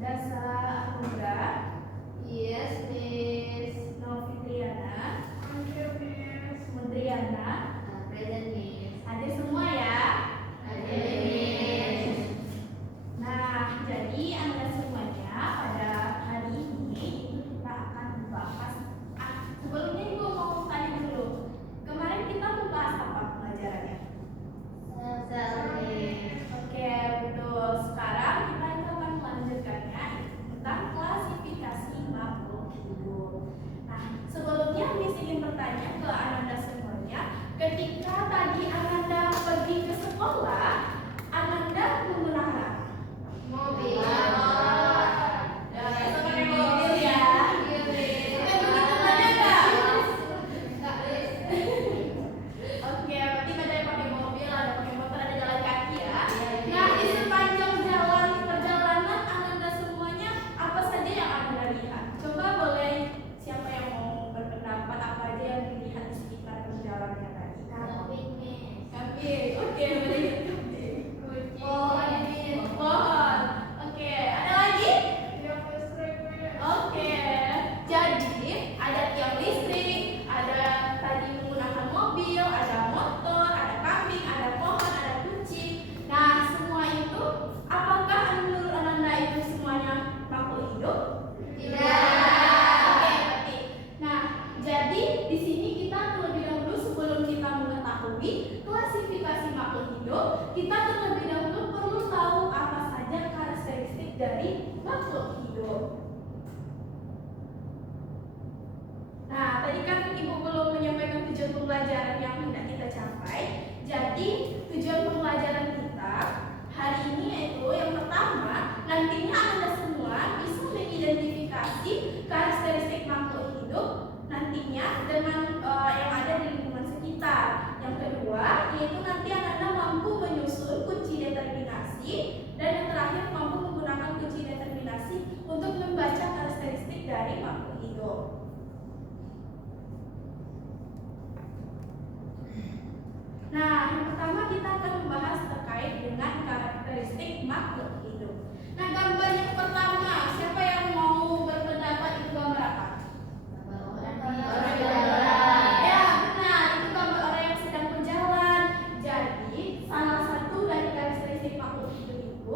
Dasa Anugrah. Yes, Miss. Novitriana. Here, Miss. Mudriana. Present, Miss. Ada semua ya? Ada, Miss. Nah, jadi Anda semuanya pada hari ini kita akan membahas. Sebelumnya Ibu mau tanya dulu. Kemarin kita membahas apa pelajarannya? Sel, Miss. Oke, betul. Sekarang kita akan melanjutkannya tentang klasifikasi makhluk hidup. Nah, sebelumnya Miss ingin bertanya ke Ananda semuanya, ketika tadi Ananda pergi ke sekolah, Ananda menggunakan apa? Mobil. Pakai mobil ya. Iya, Miss. Oke, begitu saja nggak? Enggak, Miss. Oke, berarti ada yang pakai mobil, ada pakai motor, ada jalan kaki ya. Iya. Nah, di sepanjang jalan perjalanan Ananda semuanya apa saja yang Anda lihat? Coba boleh siapa yang mau berpendapat apa aja yang dilihat di sekitar perjalanannya tadi? Kambing, Miss. Kambing. Oke, boleh kambing. Pohon, Miss. Pohon. Oke, ada lagi? Tiang listrik, Miss. Oke, jadi ada tiang listrik, ada tadi menggunakan mobil, ada motor, ada kambing, ada pohon, ada kucing. Nah, semua itu apakah menurut Ananda itu semuanya makhluk hidup? Tidak. Oke, berarti. Nah, jadi di sini kita terlebih dahulu sebelum kita mengetahui klasifikasi makhluk hidup, kita terlebih dahulu perlu tahu apa saja karakteristik dari makhluk hidup. Nah, tadi kan Ibu belum menyampaikan tujuan pembelajaran yang hendak kita capai. Jadi, tujuan pembelajaran kita hari ini yaitu yang pertama, nantinya Anda semua bisa mengidentifikasi karakteristik makhluk hidup nantinya dengan yang ada di lingkungan sekitar. Yang kedua, yaitu nanti Anda mampu menyusun kunci determinasi, dan yang terakhir mampu menggunakan kunci determinasi untuk membaca karakteristik dari makhluk hidup. Nah, yang pertama kita akan membahas terkait dengan karakteristik makhluk hidup. Nah, gambar yang pertama, siapa yang mau berpendapat itu gambar apa? Orang jalan. Ya, benar, itu gambar orang yang sedang berjalan. Jadi, salah satu dari karakteristik makhluk hidup itu,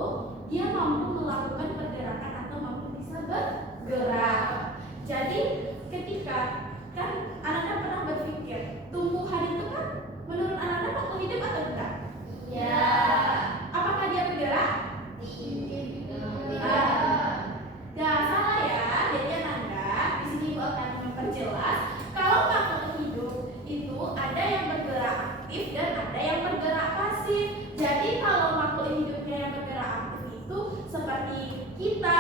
dia mampu melakukan pergerakan atau mampu bisa bergerak. Jadi, ketika kan Ananda pernah berpikir, tumbuhan itu kan menurut Ananda makhluk hidup atau tidak? Iya. Apakah dia bergerak? Ya, salah ya. Jadi Ananda di sini Ibu akan memperjelas kalau makhluk hidup itu ada yang bergerak aktif dan ada yang bergerak pasif. Jadi kalau makhluk hidupnya yang bergerak aktif itu seperti kita,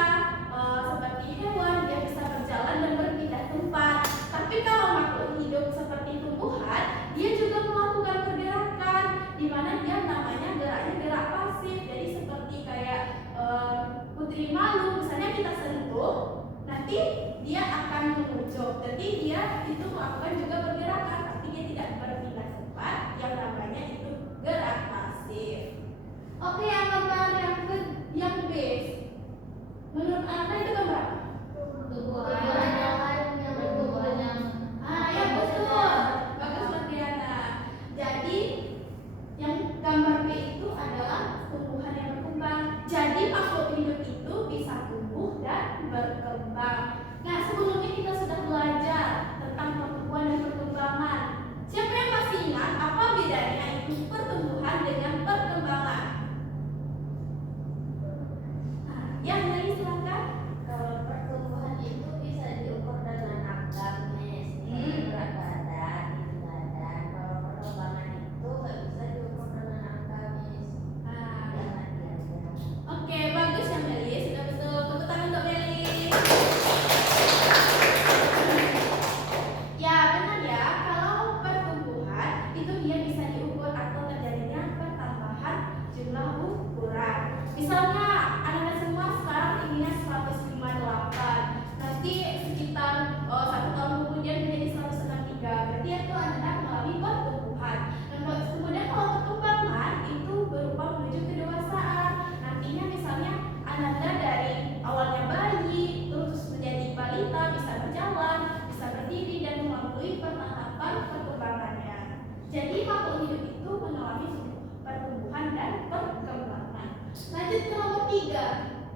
seperti hewan, dia bisa berjalan dan berpindah tempat. Tapi kalau makhluk hidup seperti tumbuhan, dia juga melakukan pergerakan, di mana dia namanya geraknya gerak pasif. Jadi seperti kayak putri malu, misalnya kita sentuh, nanti dia akan mengucuk. Jadi dia itu melakukan juga pergerakan, tapi dia tidak berpindah tempat. Yang namanya itu gerak pasif. Oke, yang gambar yang B. Menurut Anda itu gambar apa? Ya betul. Bagus Mardiana. Jadi yang gambar B itu adalah tumbuhan yang berkembang. Jadi makhluk hidup itu bisa tumbuh dan berkembang. Nah, sebelumnya kita sudah belajar tentang pertumbuhan dan perkembangan. Siapa yang masih ingat apa bedanya itu pertumbuhan dengan perkembangan? Nah, yang dari silakan. Kalau pertumbuhan itu bisa diukur dengan angka, Miss. Berat badan, tinggi badan. Kalau perkembangan itu nggak bisa diukur dengan angka, Miss. Nah, Jangan diajar. oke, bagus ya Meli, sudah betul. Tepuk tangan untuk Meli.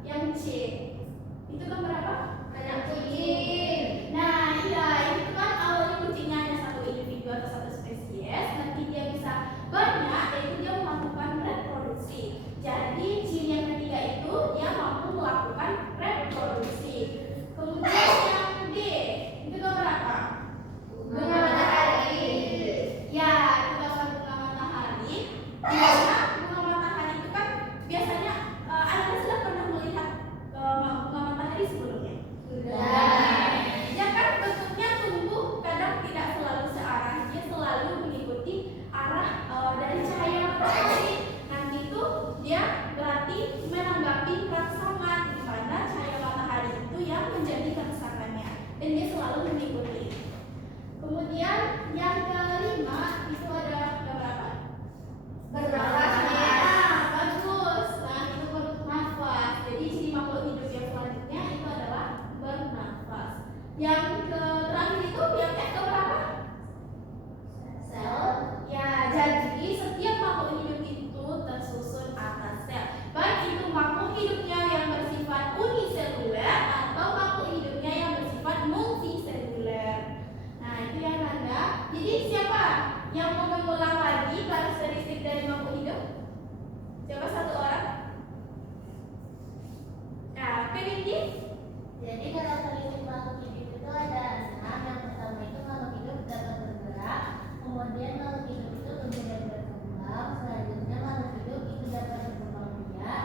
Yang C itu kan berapa? Banyak kucing. Nah, iya, itu kan awalnya kucingnya hanya satu individu atau satu spesies, nanti dia bisa banyak, yaitu dia melakukan reproduksi. Jadi ciri yang ketiga itu dia mampu melakukan reproduksi. Kemudian yang D itu kan berapa? Bunga matahari. Ya, itu bakal bunga matahari. Dimana bunga matahari itu kan biasanya Anda sudah pernah melihat bunga matahari sebelumnya? Ya kan bentuknya tumbuh kadang tidak selalu searah, dia selalu mengikuti arah dari cahaya matahari. Nanti itu dia berarti menanggapi rangsangan, di mana cahaya matahari itu yang menjadi rangsangannya, dan dia selalu mengikuti. Kemudian yang kelima itu ada berapa? Bernafas. Nah, bagus. Nah, itu bernafas. Jadi ciri makhluk hidup yang selanjutnya itu adalah bernafas. Yang terakhir itu yang keberapa? Sel. Ya, jadi setiap makhluk hidup itu tersusun atas sel. Baik itu makhluk hidupnya yang bersifat uniseluler atau makhluk hidupnya yang bersifat multiseluler. Nah, itu yang Anda. Jadi siapa yang mau mengulang lagi karakteristik dari makhluk hidup? Coba satu orang. Nah, oke Windy. Jadi karakteristik makhluk hidup itu ada 6. Yang pertama itu makhluk hidup dapat bergerak, kemudian makhluk hidup itu tumbuh dan berkembang, selanjutnya makhluk hidup itu dapat berkembang biak.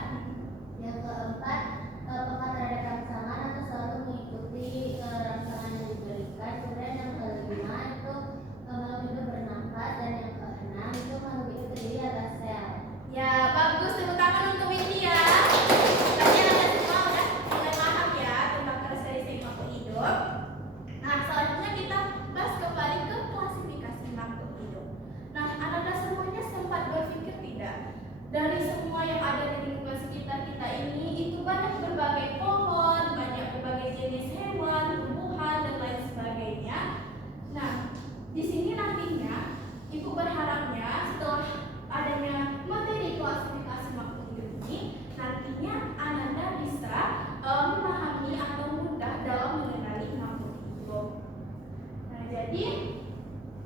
Yang keempat, peka terhadap rangsangan atau selalu mengikuti rangsangan yang diberikan. Kemudian yang kelima itu makhluk hidup bernafas, dan yang keenam itu makhluk hidup terdiri atas sel. Ya, bagus. Tepuk tangan untuk Windy ya. Tadi Anda semua udah mulai paham ya tentang karakteristik makhluk hidup. Nah, selanjutnya kita bahas kembali ke klasifikasi makhluk hidup. Nah, Anda semuanya sempat berpikir tidak? Dari semua yang ada di lingkungan sekitar kita ini, itu banyak berbagai pohon, banyak berbagai jenis hewan, tumbuhan, dan lain sebagainya. Nah, di sini nantinya Ibu berharapnya setelah adanya materi klasifikasi makhluk hidup ini, nantinya Ananda bisa memahami atau mudah dalam mengenali makhluk hidup. Nah, jadi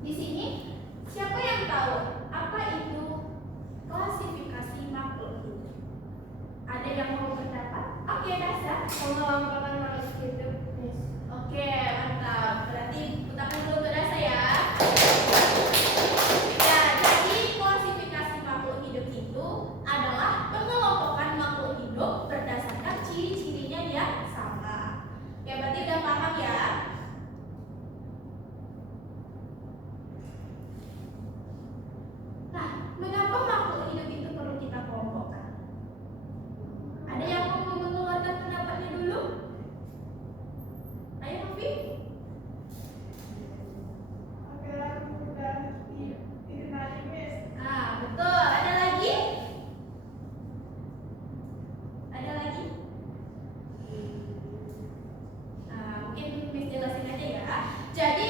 di sini siapa yang tahu apa itu klasifikasi makhluk hidup? Ada yang mau berpendapat? Oke, Dasa. Pengelompokan makhluk hidup. Oke, mantap. Berarti tangan dulu untuk Dasa ya. Ya, jadi klasifikasi makhluk hidup itu adalah pengelompokan makhluk hidup berdasarkan ciri-cirinya yang sama. Oke, berarti udah paham ya? Nah, mengapa makhluk hidup itu perlu kita kelompokkan? Ada yang mau mengeluarkan pendapatnya dulu? Ayo, Novi. Agar mudah dikenali, Miss. Ah, betul. Ada lagi? Ada lagi? Nah, mungkin Miss jelasin aja ya. Jadi,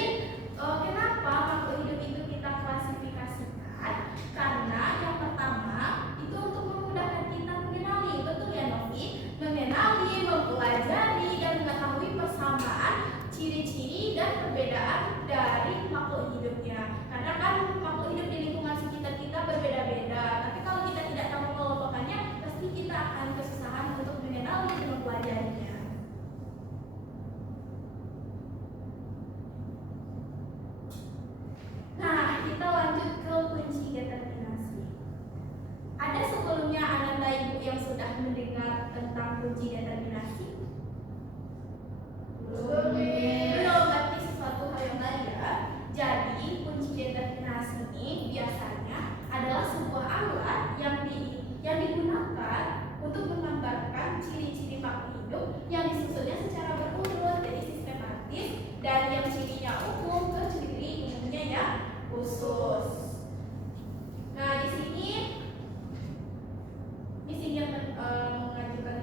kenapa makhluk hidup itu kita klasifikasikan? Karena yang pertama, itu untuk memudahkan kita mengenali. Betul ya, Novi? Mengenali, mempelajari, dan mengetahui persamaan, ciri-ciri, dan perbedaan dari makhluk hidupnya. Karena kan makhluk hidup di lingkungan sekitar kita berbeda-beda. Tapi kalau kita tidak tahu mengelompokannya, pasti kita akan kesusahan untuk mengenali dan mempelajarinya. Nah, kita lanjut ke kunci determinasi. Ada sebelumnya Ananda Ibu yang sudah mendengar tentang kunci determinasi? Belum, Miss. Belum, berarti sesuatu hal yang baru ya. Jadi kunci determinasi ini biasanya adalah sebuah alat yang digunakan untuk menggambarkan ciri-ciri makhluk hidup yang disusunnya secara berurut, jadi sistematis, dan yang cirinya umum ke ciri umumnya yang khusus. Nah, di sini Miss ingin mengajukan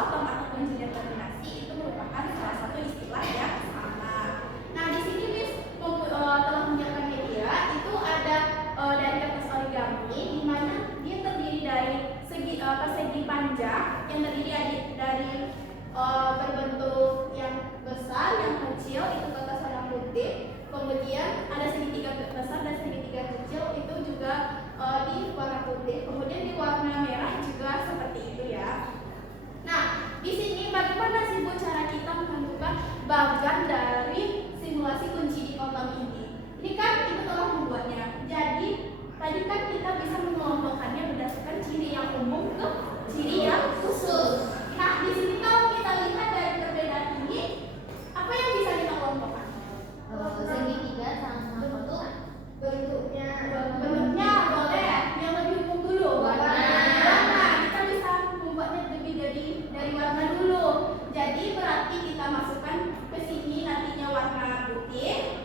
potong atau konjugasi itu merupakan salah satu istilah yang sama. Nah, di sini Miss telah menyiapkan media itu ada dari kertas origami di mana dia terdiri dari persegi panjang yang terdiri dari berbentuk yang besar, yang kecil itu kertas warna putih. Kemudian ada segitiga besar dan segitiga kecil itu juga di warna putih. Kemudian di warna merah juga seperti itu ya. Nah, di sini bagaimana sih Bu cara kita menentukan bagan dari simulasi kunci di kotak ini? Ini kan kita telah membuatnya. Jadi tadi kan kita bisa mengelompokkannya berdasarkan ciri yang umum ke ciri yang khusus. Nah, di sini kalau kita lihat dari perbedaan ini, apa yang bisa kita kelompokkan? Segitiga sama Bentuknya. Bentuknya boleh. Yang lebih umum dulu. Warna. Kita bisa membuatnya lebih dari warna dulu. Jadi berarti kita masukkan ke sini nantinya warna putih.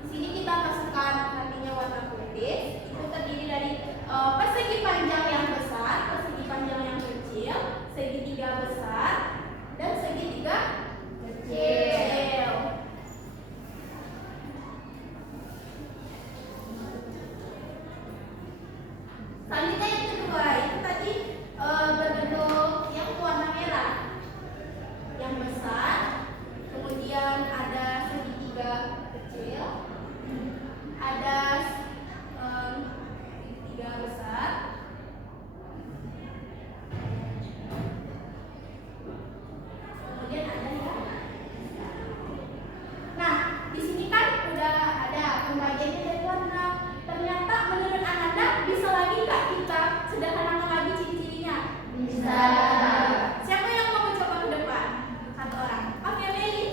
Di sini kita masukkan nantinya warna putih. Itu terdiri dari persegi panjang yang besar, persegi panjang yang kecil, segitiga besar, dan segitiga kecil. Selanjutnya yang kedua itu tadi berbentuk yang warna merah, yang besar, kemudian ada segitiga kecil, ada segitiga besar, kemudian ada yang. Nah, di sini kan udah ada pembagiannya dari warna. Ternyata menurut Ananda bisa lagi nggak kita sederhanakan lagi ciri-cirinya? Bisa. Siapa yang mau mencoba ke depan? Satu orang. Oke, Meli.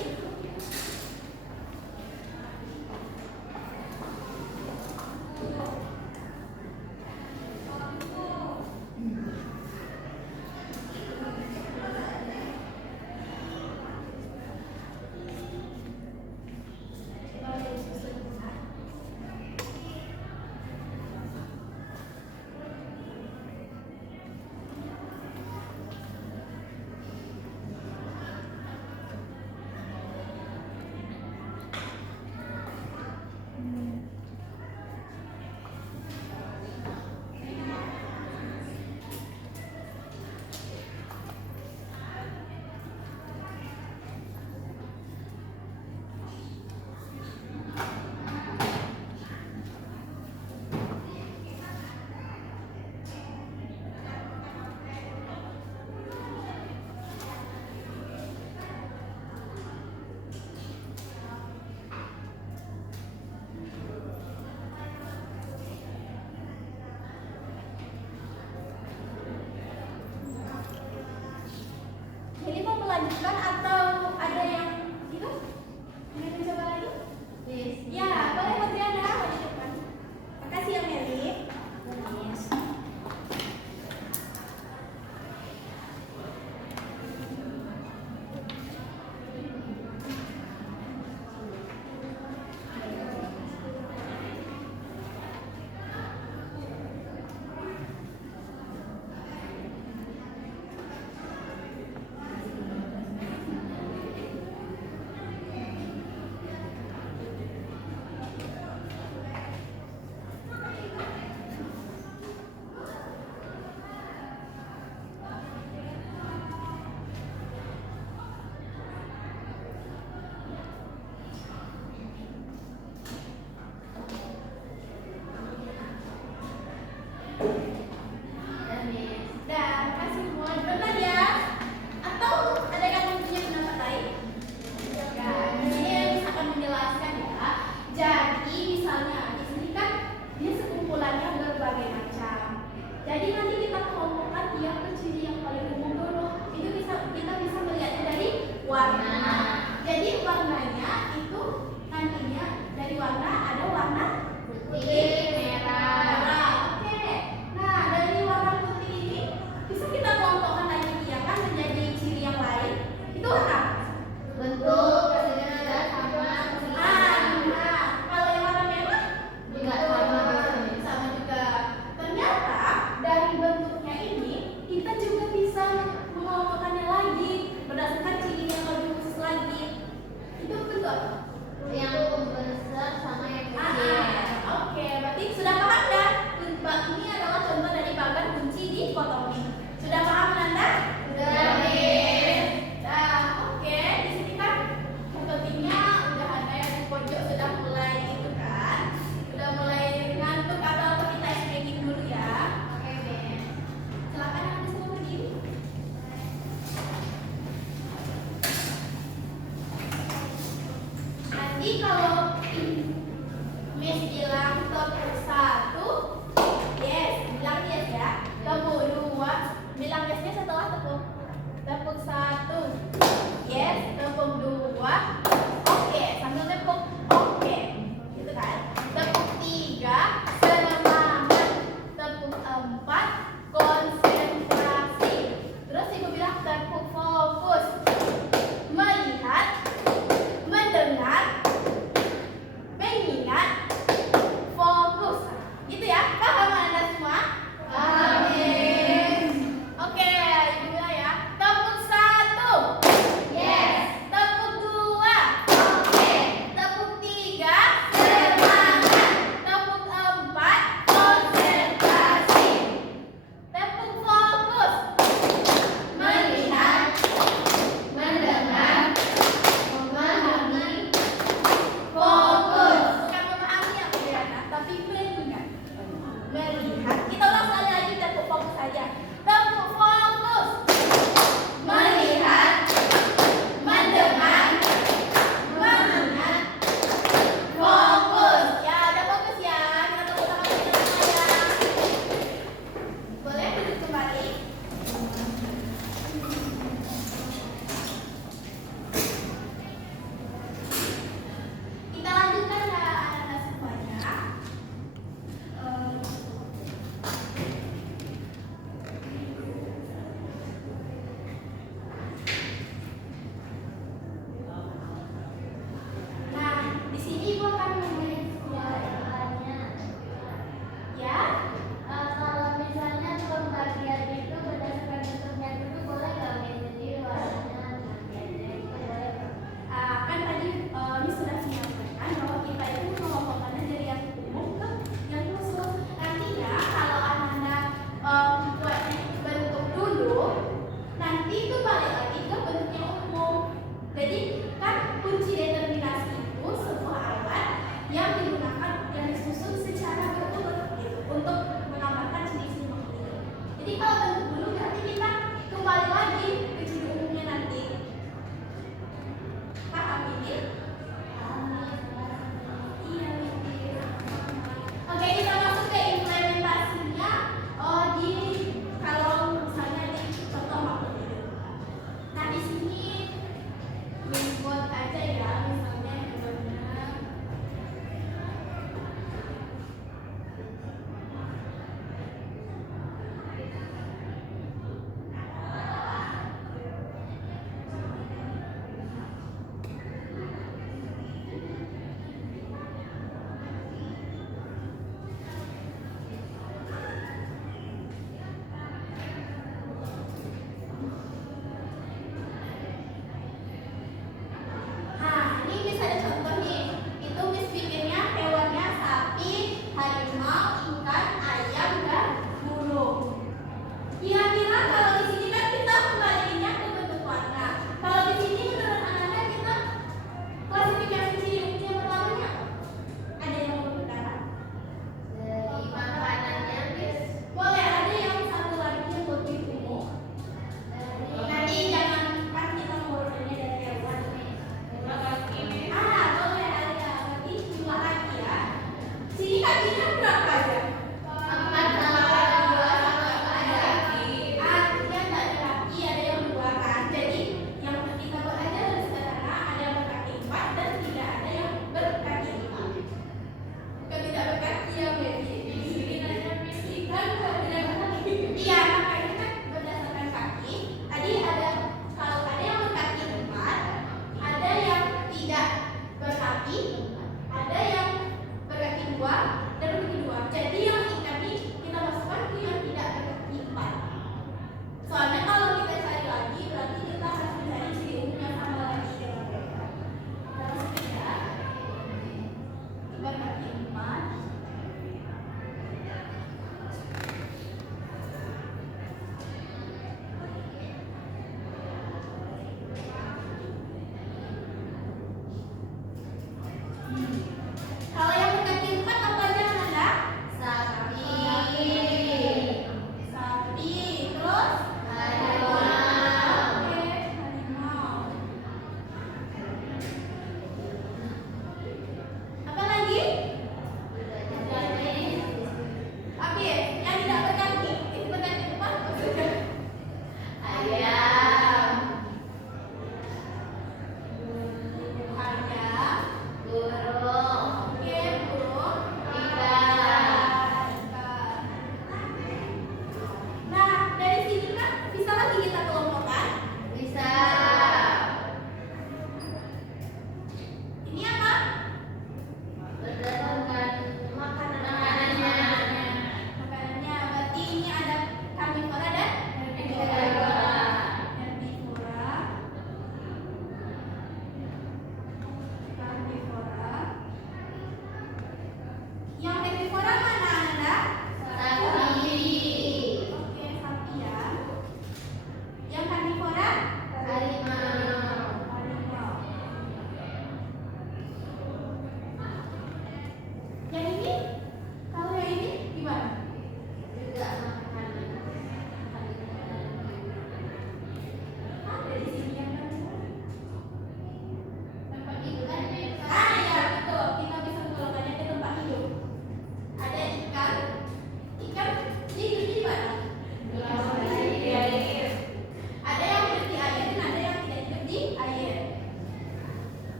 Jadi mau melanjutkan atau ada yang gitu? Ingin mencoba lagi? Ya, boleh Bu Triana maju depan. Makasih ya Meli. Dan kasih semua benar ya. Atau ada yang mempunyai pendapat lain? Ya, ini bisa akan menjelaskan ya. Jadi misalnya di sini kan dia sekumpulannya berbagai macam. Jadi nanti kita kelompokkan dia ke ciri yang paling umum dulu. Itu kita bisa melihatnya dari warna. Jadi warnanya itu nantinya dari warna ada warna putih, merah. Oke. Nah, dari warna putih ini bisa kita kelompokkan lagi ya kan menjadi ciri yang lain. Itu apa? Bentuk segitiga sama segitiga. Kalau yang warna merah Juga sama. sama juga. Ternyata dari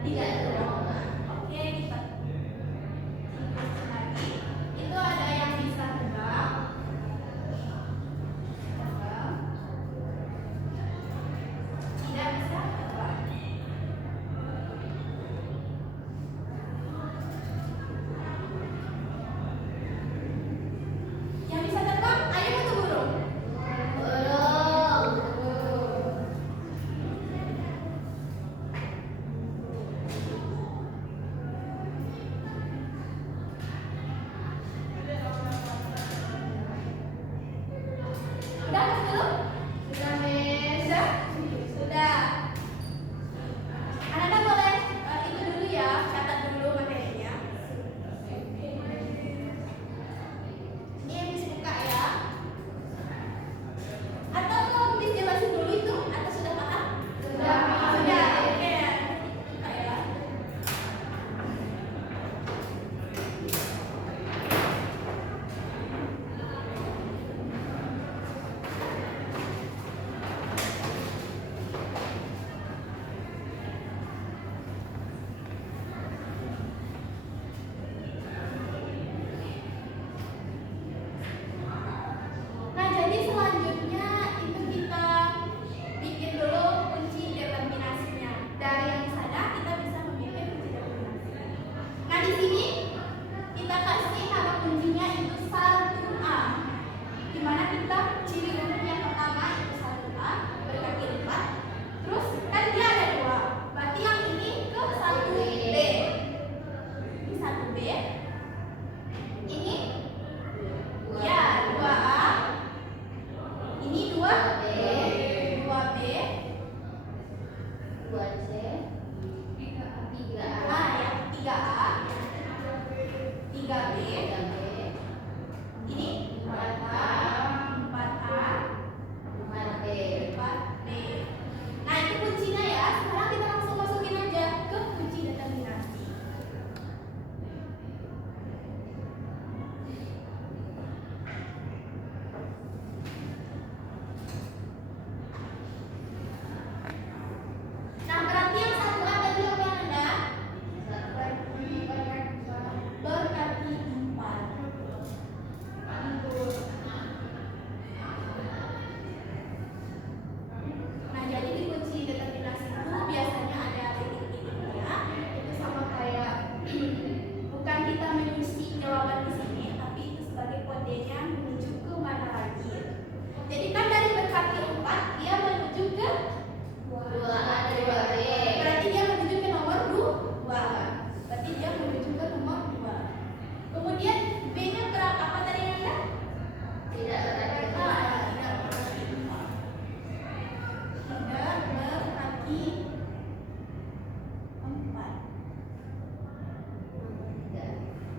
Tidak terbang. Oke, kita lagi. Itu ada yang bisa terbang. Tidak bisa terbang. Yang bisa terbang, ayam atau burung? Burung. Udah Mas belum? Sudah, Miss. Sudah? Sudah. Ananda boleh itu dulu ya, catat dulu materinya. Ini yang Miss buka ya. Atau mau Miss jelasin dulu itu? Atau sudah paham? Sudah, Miss. Sudah, oke. Buka ya. Nah, jadi selanjutnya itu kita bikin dulu kunci determinasinya. Dari yang di sana kita bisa membuat kunci determinasinya. Nah, di sini kita kasih nama kuncinya itu 1A. Dimana kita ciri umum yang pertama itu 1A berkaki 4. Terus kan dia ada 2. Berarti yang ini ke 1B. Ini 1B. Ini ya 2A. Ini 2B. 2B. 2C. 3A. Ah ya, 3A. 3B. 3B. Ini 4A. 4A. 4B. 4B. Nah, itu kuncinya ya. Sekarang kita langsung masukin aja ke kunci determinasi. Nah, berarti yang 1A tadi apa Anda? Berkaki 4. Nah, jadi di kunci determinasi itu biasanya ada titik-titiknya. Itu sama kayak bukan kita mengisi jawaban di sini, tapi itu sebagai kodenya menuju ke mana lagi. Jadi kan dari berkaki 4 dia menuju ke 2A dan 2B. berarti dia menuju ke nomor 2. Berarti dia menuju ke nomor 2. Kemudian B-nya berapa? Apa tadi Anda? Tidak berkaki 4. Tidak berkaki 4. Tidak berkaki 4.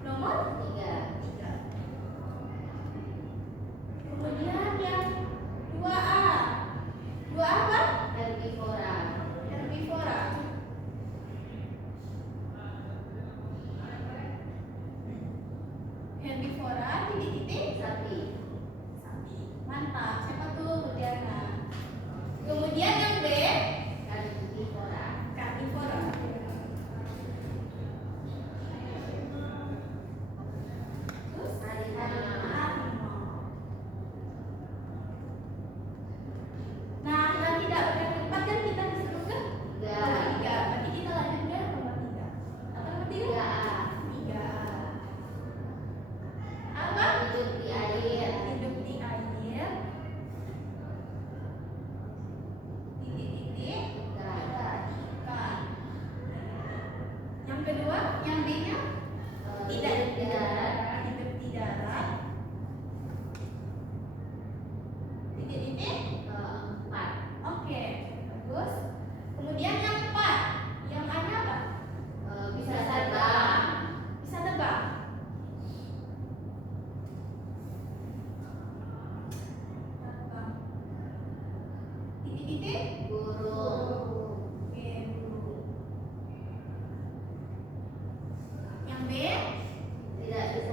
Nomor 3. 3. Kemudian yang 2A. 2A apa? Herbivora. Herbivora. Herbivora titik-titik Sapi. sapi. Mantap. Siapa tuh? Diana. Kemudian yang B, Karnivora. karnivora. Terus harimau. Nah, yang tidak berkaki 4 kan kita disuruh ke nomor 3. Berarti kita lanjut ke nomor 3. Atau nomor 3? 3A. 3. Apa? Hidup di air. Hidup di air. Titik-titik. Ikan. Ikan. Yang kedua, yang B-nya tidak Hidup di darat. hidup di darat. Titik-titik. 4. Oke, bagus. Kemudian yang 4, yang A-nya apa? Bisa terbang. Bisa terbang. Terbang. Titik-titik. Burung. Oke, burung. Yang B, Tidak bisa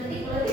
detik berarti